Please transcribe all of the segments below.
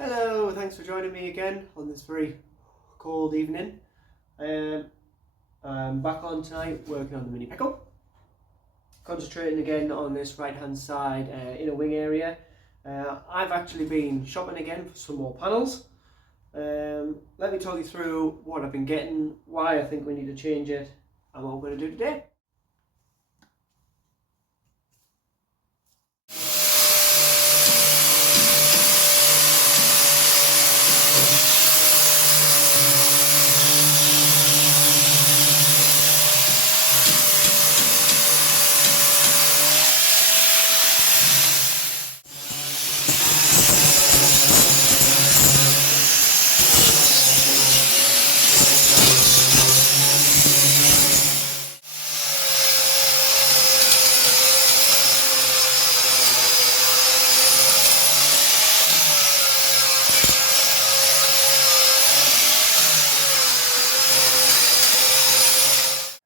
Hello, thanks for joining me again on this very cold evening. I'm back on tonight working on the mini pickup. Concentrating again on this right hand side inner wing area. I've actually been shopping again for some more panels. Let me talk you through what I've been getting, why I think we need to change it, and what we're going to do today.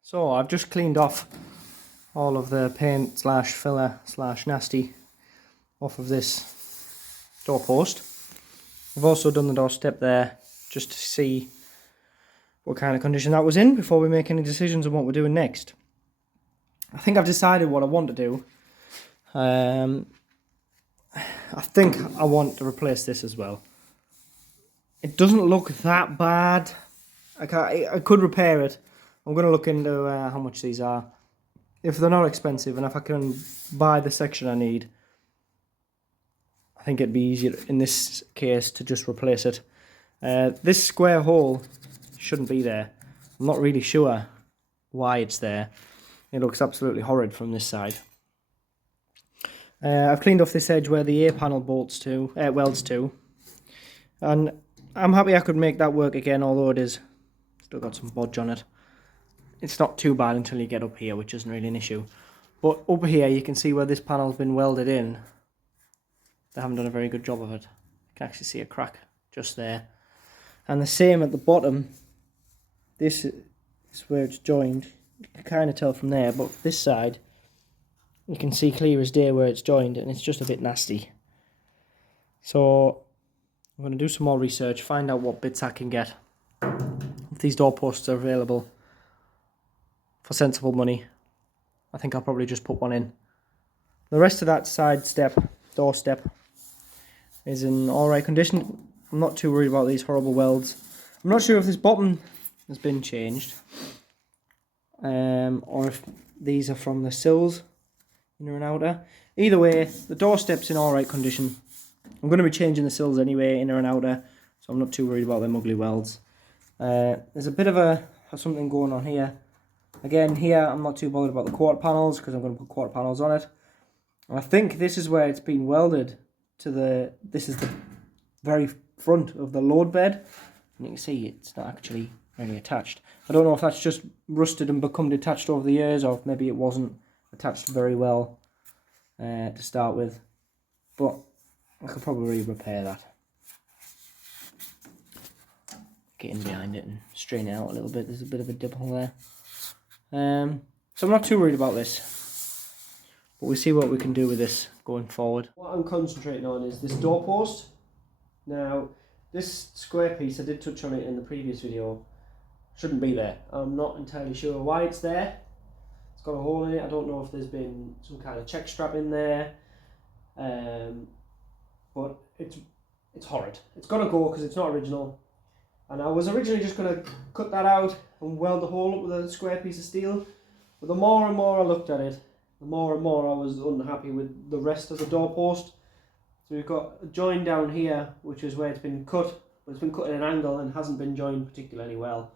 So I've just cleaned off all of the paint slash filler slash nasty off of this doorpost. I've also done the doorstep there just to see what kind of condition that was in before we make any decisions on what we're doing next. I think I've decided what I want to do. I think I want to replace this as well. It doesn't look that bad. I could repair it. I'm going to look into how much these are. If they're not expensive and if I can buy the section I need, I think it'd be easier in this case to just replace it. This square hole shouldn't be there. I'm not really sure why it's there. It looks absolutely horrid from this side. I've cleaned off this edge where the A panel welds to, and I'm happy I could make that work again, although it is still got some bodge on it. It's not too bad until you get up here, which isn't really an issue. But up here you can see where this panel's been welded in. They haven't done a very good job of it. You can actually see a crack just there. And the same at the bottom. This is where it's joined. You can kind of tell from there, but this side you can see clear as day where it's joined, and it's just a bit nasty. So I'm going to do some more research, find out what bits I can get. If these doorposts are available for sensible money, I think I'll probably just put one in. The rest of that doorstep is in alright condition. I'm not too worried about these horrible welds. I'm not sure if this bottom has been changed, or if these are from the sills, inner and outer. Either way, the doorstep's in alright condition. I'm going to be changing the sills anyway, inner and outer, so I'm not too worried about them ugly welds. There's a bit of something going on here. Again, here I'm not too bothered about the quarter panels because I'm going to put quarter panels on it. And I think this is where it's been welded to this is the very front of the load bed. And you can see it's not actually really attached. I don't know if that's just rusted and become detached over the years, or if maybe it wasn't attached very well to start with. But I could probably repair that. Get in behind it and strain it out a little bit. There's a bit of a dimple there. So I'm not too worried about this, but we'll see what we can do with this going forward. What I'm concentrating on is this doorpost. Now, this square piece, I did touch on it in the previous video, shouldn't be there. I'm not entirely sure why it's there. It's got a hole in it. I don't know if there's been some kind of check strap in there, but it's horrid. It's got to go because it's not original. And I was originally just going to cut that out and weld the hole up with a square piece of steel. But the more and more I looked at it, the more and more I was unhappy with the rest of the doorpost. So we've got a join down here, which is where it's been cut. But it's been cut at an angle and hasn't been joined particularly well.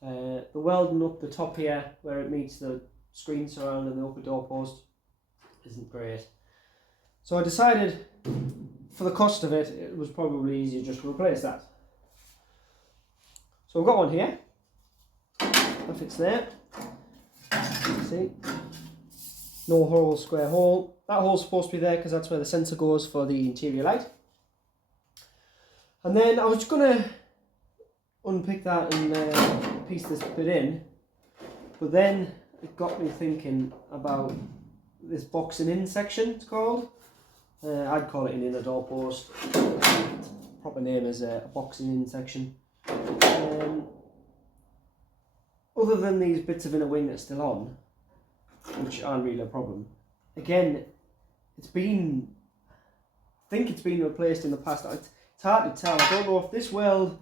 The welding up the top here, where it meets the screen surrounding the upper doorpost, isn't great. So I decided, for the cost of it, it was probably easier just to replace that. So I've got one here, that fits there, see, no whole square hole. That hole's supposed to be there because that's where the sensor goes for the interior light. And then I was just going to unpick that and piece this bit in, but then it got me thinking about this boxing in section, it's called. I'd call it an inner doorpost. proper name is a boxing in section. Other than these bits of inner wing that are still on, which aren't really a problem, again, I think it's been replaced in the past. It's hard to tell. I don't know if this weld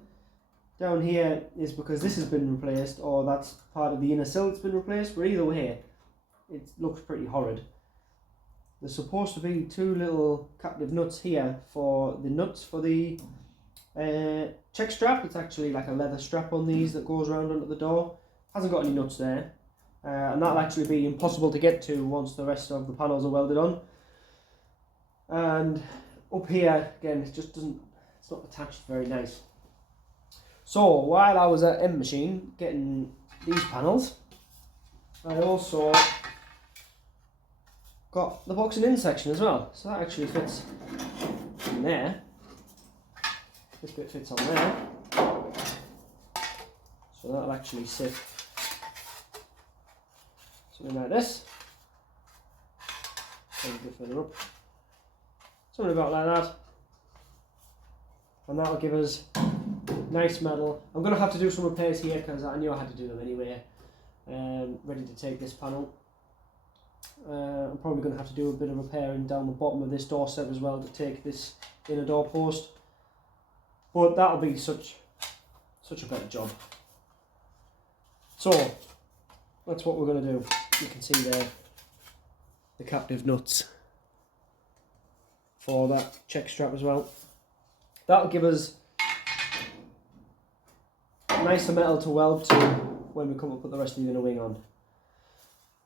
down here is because this has been replaced or that's part of the inner sill that's been replaced, but either way, it looks pretty horrid. There's supposed to be 2 little captive nuts here for the nuts for the check strap. It's actually like a leather strap on these that goes around under the door. Hasn't got any nuts there, and that'll actually be impossible to get to once the rest of the panels are welded on. And up here again, it just doesn't, it's not attached very nice. So while I was at M Machine getting these panels, I also got the boxing in section as well. So that actually fits in there. This bit fits on there. So that'll actually sit something like this. A bit further up. Something about like that. And that'll give us nice metal. I'm going to have to do some repairs here because I knew I had to do them anyway. Ready to take this panel. I'm probably going to have to do a bit of repairing down the bottom of this door set as well to take this inner door post. But that'll be such a better job. So that's what we're going to do. You can see there the captive nuts for that check strap as well. That'll give us nicer metal to weld to when we come up with the rest of the inner wing on.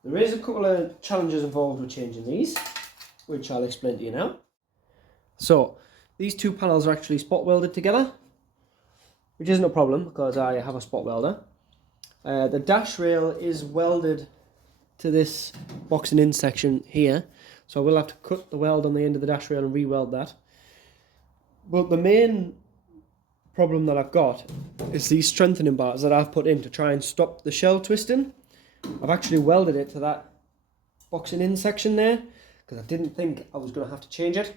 There is a couple of challenges involved with changing these, which I'll explain to you now. So these 2 panels are actually spot welded together, which isn't a problem because I have a spot welder. The dash rail is welded to this boxing in section here, so I will have to cut the weld on the end of the dash rail and re-weld that. But the main problem that I've got is these strengthening bars that I've put in to try and stop the shell twisting. I've actually welded it to that boxing in section there because I didn't think I was going to have to change it.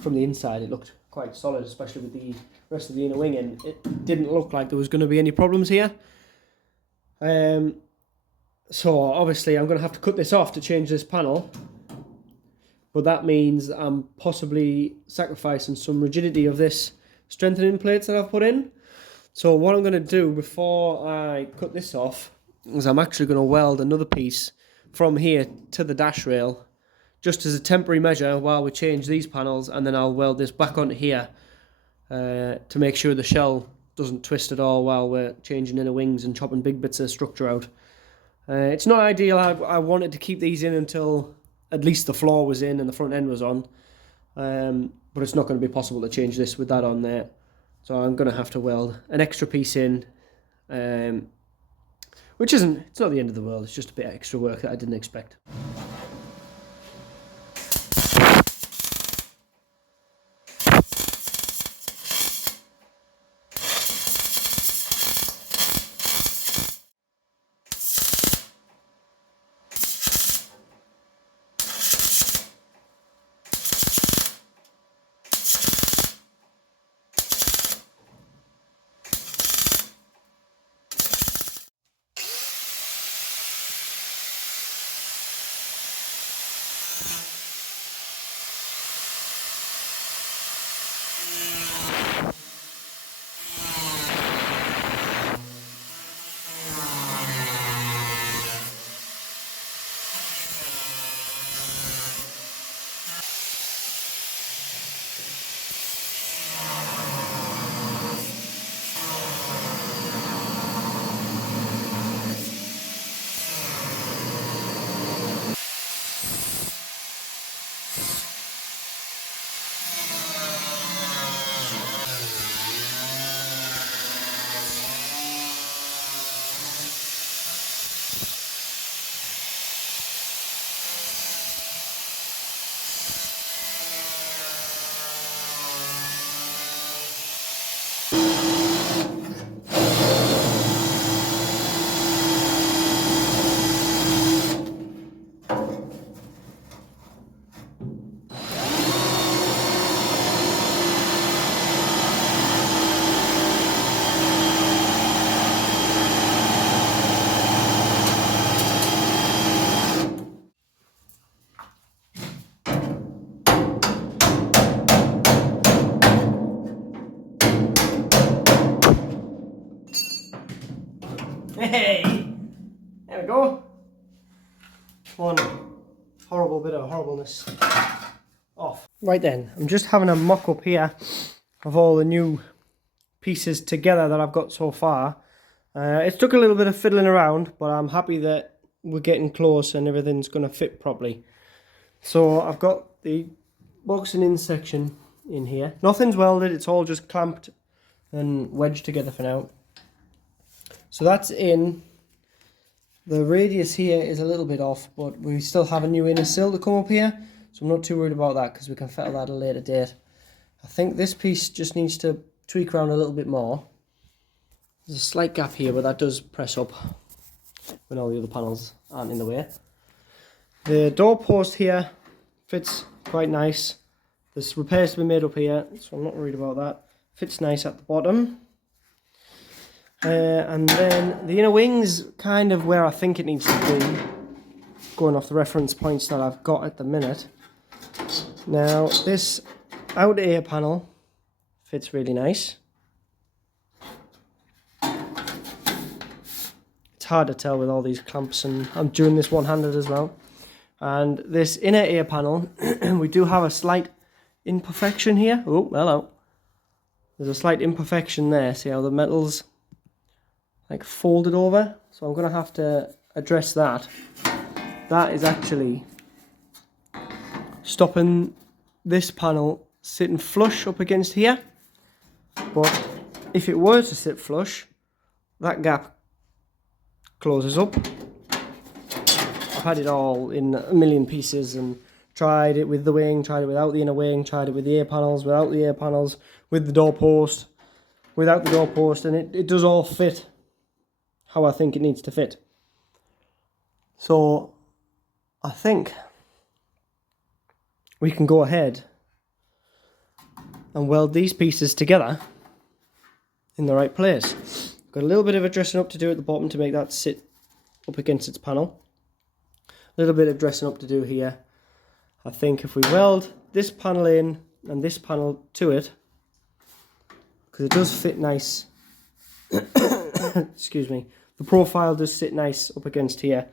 From the inside it looked quite solid, especially with the rest of the inner wing, and it didn't look like there was going to be any problems here. So obviously I'm going to have to cut this off to change this panel, but that means I'm possibly sacrificing some rigidity of this strengthening plates that I've put in. So what I'm going to do before I cut this off is I'm actually going to weld another piece from here to the dash rail just as a temporary measure while we change these panels, and then I'll weld this back onto here to make sure the shell doesn't twist at all while we're changing inner wings and chopping big bits of structure out. It's not ideal. I wanted to keep these in until at least the floor was in and the front end was on, but it's not going to be possible to change this with that on there. So I'm going to have to weld an extra piece in, which it's not the end of the world, it's just a bit of extra work that I didn't expect. Hey! There we go. One horrible bit of horribleness off. Right then, I'm just having a mock up here of all the new pieces together that I've got so far. It took a little bit of fiddling around, but I'm happy that we're getting close and everything's going to fit properly. So I've got the boxing in section in here. Nothing's welded, it's all just clamped and wedged together for now. So that's in. The radius here is a little bit off, but we still have a new inner sill to come up here, so I'm not too worried about that because we can settle that at a later date. I think this piece just needs to tweak around a little bit more. There's a slight gap here, but that does press up when all the other panels aren't in the way. The door post here fits quite nice. There's repairs to be made up here, so I'm not worried about that. Fits nice at the bottom. And then the inner wing's kind of where I think it needs to be, going off the reference points that I've got at the minute. Now this outer ear panel fits really nice. It's hard to tell with all these clamps, and I'm doing this one-handed as well. And this inner ear panel, we do have a slight imperfection here. Oh, hello. There's a slight imperfection there. See how the metal's like folded over? So I'm going to have to address that. That is actually stopping this panel sitting flush up against here. But if it were to sit flush, that gap closes up. I've had it all in a million pieces and tried it with the wing, tried it without the inner wing, tried it with the ear panels, without the ear panels, with the door post, without the door post, and it does all fit how I think it needs to fit. So I think we can go ahead and weld these pieces together in the right place. Got a little bit of a dressing up to do at the bottom to make that sit up against its panel. A little bit of dressing up to do here. I think if we weld this panel in and this panel to it, because it does fit nice, excuse me, the profile does sit nice up against here.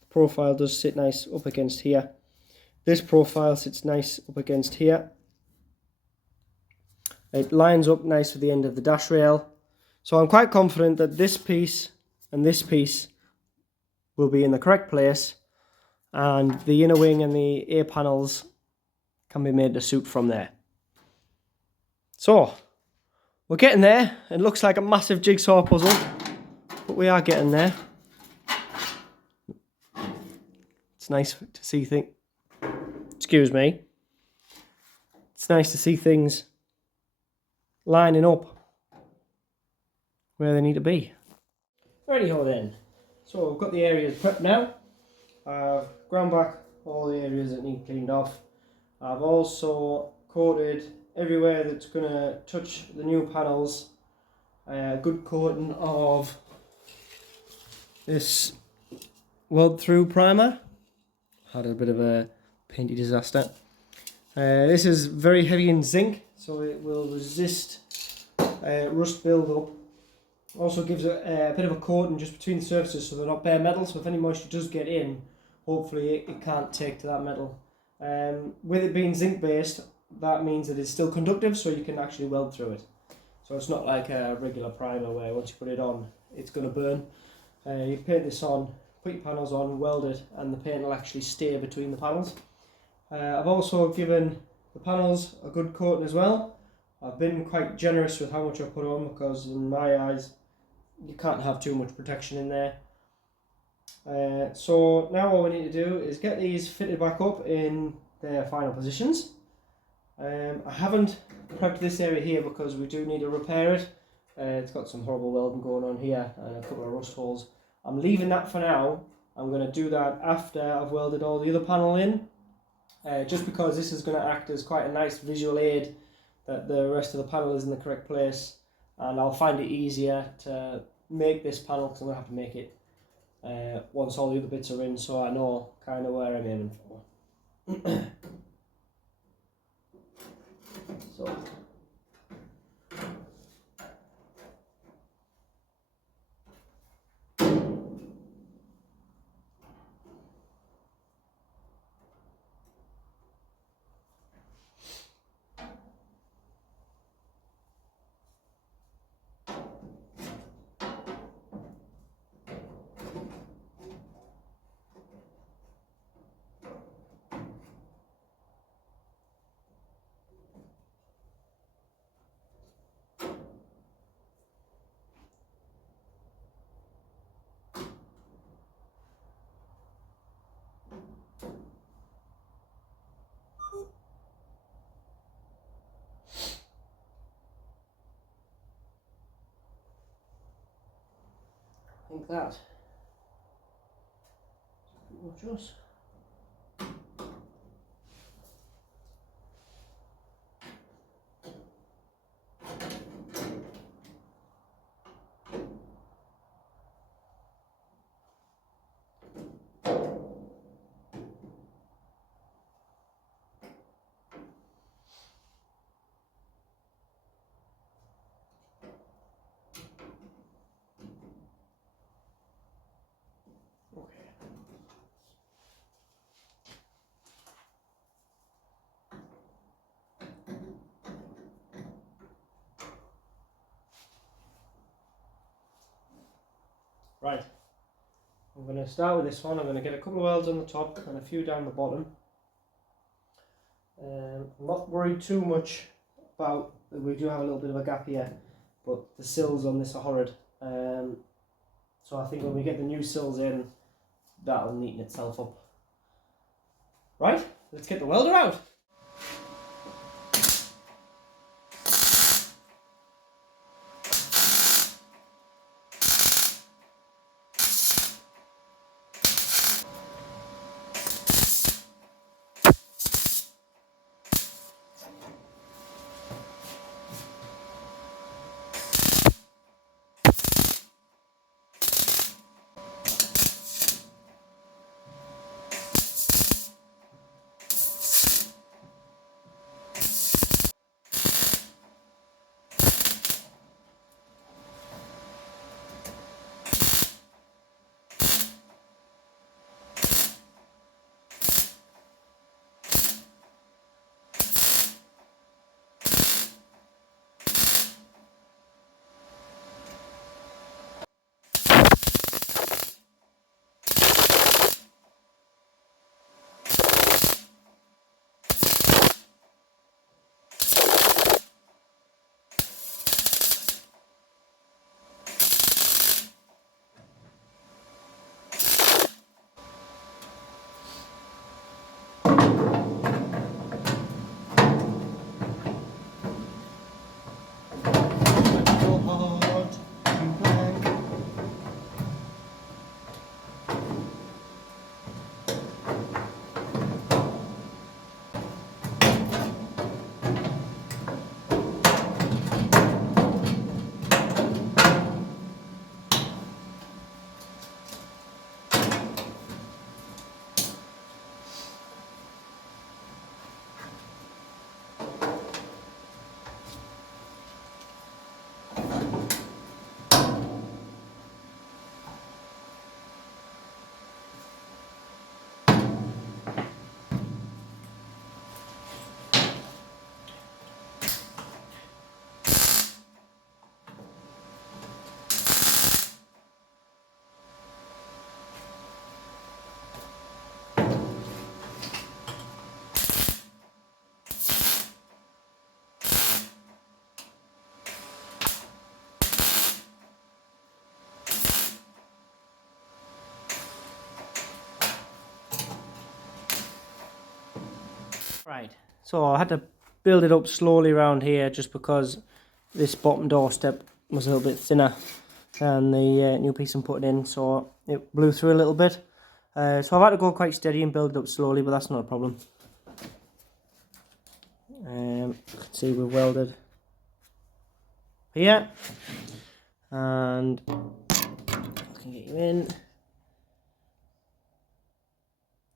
The profile does sit nice up against here. This profile sits nice up against here. It lines up nice with the end of the dash rail. So I'm quite confident that this piece and this piece will be in the correct place, and the inner wing and the ear panels can be made to suit from there. So we're getting there. It looks like a massive jigsaw puzzle, but we are getting there. It's nice to see things. Excuse me. It's nice to see things lining up where they need to be. Righty-ho then. So I've got the areas prepped now. I've ground back all the areas that need cleaned off. I've also coated everywhere that's going to touch the new panels a good coating of this weld through primer. Had a bit of a painty disaster. This is very heavy in zinc, so it will resist rust build-up. Also gives a bit of a coating just between the surfaces so they're not bare metal, so if any moisture does get in, hopefully it can't take to that metal. With it being zinc based, that means that it's still conductive, so you can actually weld through it. So it's not like a regular primer where once you put it on it's going to burn. You paint this on, put your panels on, weld it, and the paint will actually stay between the panels. I've also given the panels a good coating as well. I've been quite generous with how much I put on because in my eyes you can't have too much protection in there. So now what we need to do is get these fitted back up in their final positions. I haven't prepped this area here because we do need to repair it. It's got some horrible welding going on here and a couple of rust holes. I'm leaving that for now. I'm going to do that after I've welded all the other panel in. Just because this is going to act as quite a nice visual aid that the rest of the panel is in the correct place, and I'll find it easier to make this panel because I'm going to have to make it once all the other bits are in, so I know kind of where I'm aiming for. So think that pretty much us. Right, I'm going to start with this one. I'm going to get a couple of welds on the top and a few down the bottom. I'm not worried too much about, we do have a little bit of a gap here, but the sills on this are horrid. So I think when we get the new sills in, that'll neaten itself up. Right, let's get the welder out. Right, so I had to build it up slowly around here just because this bottom doorstep was a little bit thinner than the new piece I'm putting in, so it blew through a little bit. So I've had to go quite steady and build it up slowly, but that's not a problem. You can see we've welded here, and I can get you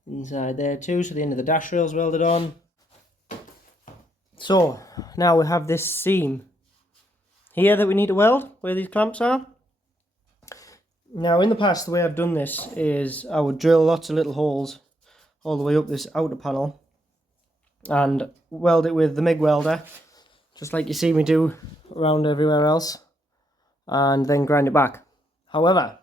inside there too, so the end of the dash rail's welded on. So now we have this seam here that we need to weld where these clamps are. Now in the past the way I've done this is I would drill lots of little holes all the way up this outer panel and weld it with the MIG welder, just like you see me do around everywhere else, and then grind it back. However,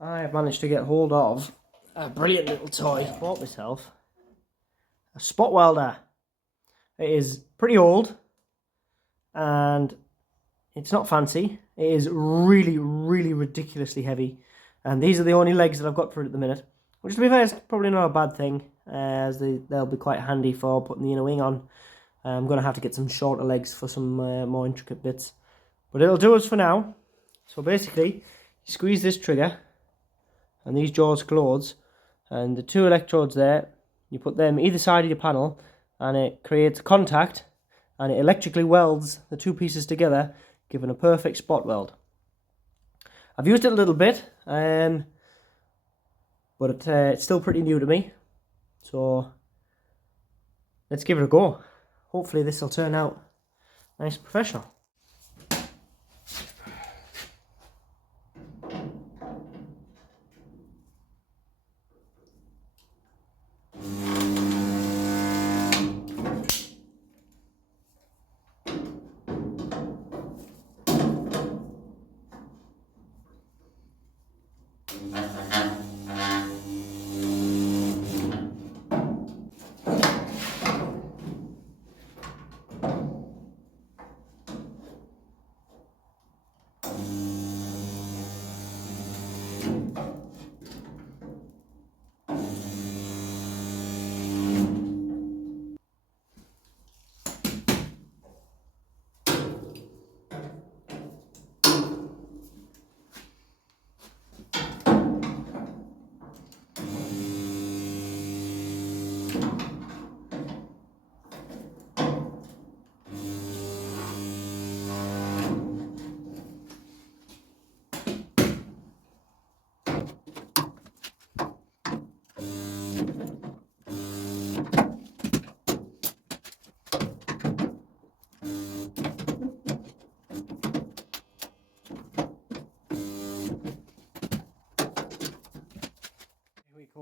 I have managed to get hold of a brilliant little toy. I bought myself a spot welder. It is pretty old and it's not fancy. It is really, really ridiculously heavy, and these are the only legs that I've got for it at the minute, which to be fair is probably not a bad thing, as they'll be quite handy for putting the inner wing on. I'm going to have to get some shorter legs for some more intricate bits, but it'll do us for now. So basically, you You squeeze this trigger and these jaws close, and the 2 electrodes there, you put them either side of your panel and it creates contact and it electrically welds the 2 pieces together, giving a perfect spot weld. I've used it a little bit, but it's still pretty new to me, so let's give it a go. Hopefully this will turn out nice and professional.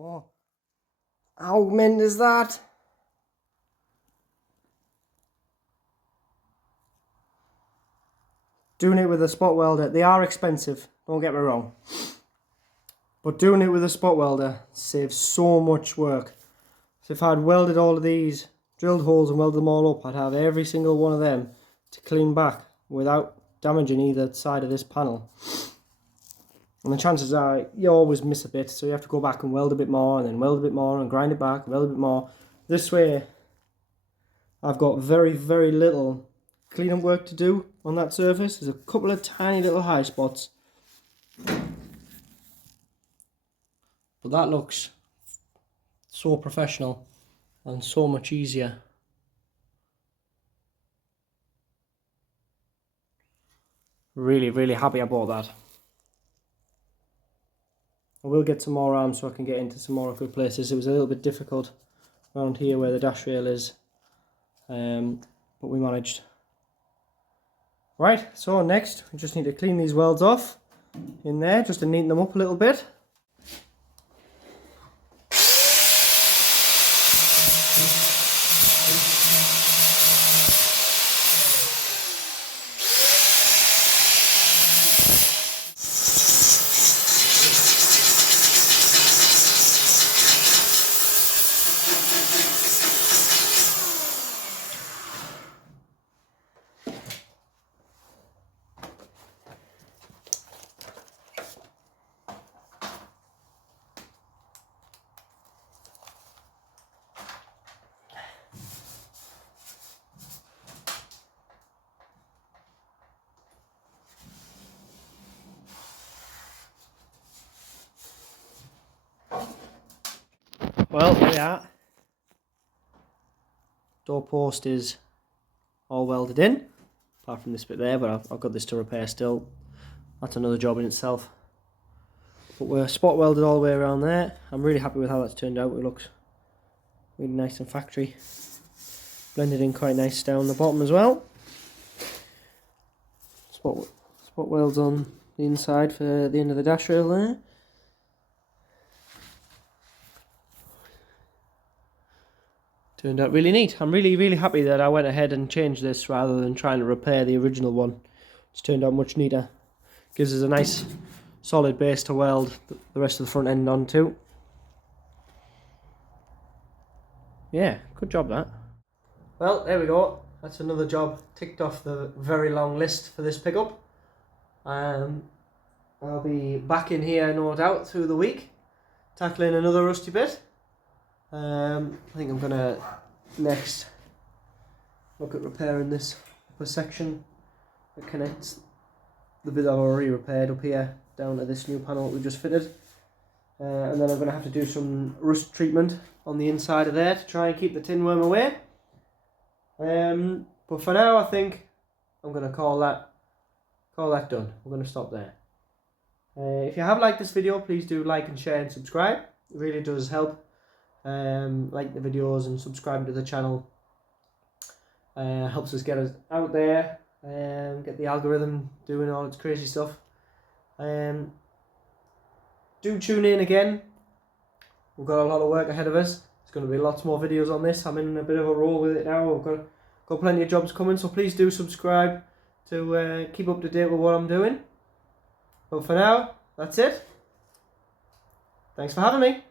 Oh, how mint is that? Doing it with a spot welder, they are expensive, don't get me wrong. But doing it with a spot welder saves so much work. So if I'd welded all of these, drilled holes and welded them all up, I'd have every single one of them to clean back without damaging either side of this panel. And the chances are you always miss a bit, so you have to go back and weld a bit more, and then weld a bit more, and grind it back, weld a bit more. This way, I've got very, very little cleanup work to do on that surface. There's a couple of tiny little high spots, but that looks so professional and so much easier. Really, really happy I bought that. I will get some more arms so I can get into some more good places. It was a little bit difficult around here where the dash rail is, but we managed. Right, so next we just need to clean these welds off in there just to neaten them up a little bit. Well, there we are. Doorpost is all welded in, apart from this bit there, but I've got this to repair still. That's another job in itself. But we're spot welded all the way around there. I'm really happy with how that's turned out. It looks really nice and factory. Blended in quite nice down the bottom as well. Spot welds on the inside for the end of the dash rail there. Turned out really neat. I'm really, really happy that I went ahead and changed this rather than trying to repair the original one. It's turned out much neater. Gives us a nice solid base to weld the rest of the front end onto. Yeah, good job that. Well, there we go. That's another job ticked off the very long list for this pickup. I'll be back in here, no doubt, through the week, tackling another rusty bit. I think I'm gonna next look at repairing this upper section that connects the bit I've already repaired up here down to this new panel that we just fitted. And then I'm going to have to do some rust treatment on the inside of there to try and keep the tin worm away. But for now I think I'm going to call that done. We're going to stop there. If you have liked this video, please do like and share and subscribe. It really does help. Like the videos and subscribe to the channel. Helps us get us out there, get the algorithm doing all its crazy stuff. Do tune in again. We've got a lot of work ahead of us. There's going to be lots more videos on this. I'm in a bit of a roll with it now. I've got plenty of jobs coming, so please do subscribe to keep up to date with what I'm doing. But for now, that's it. Thanks for having me.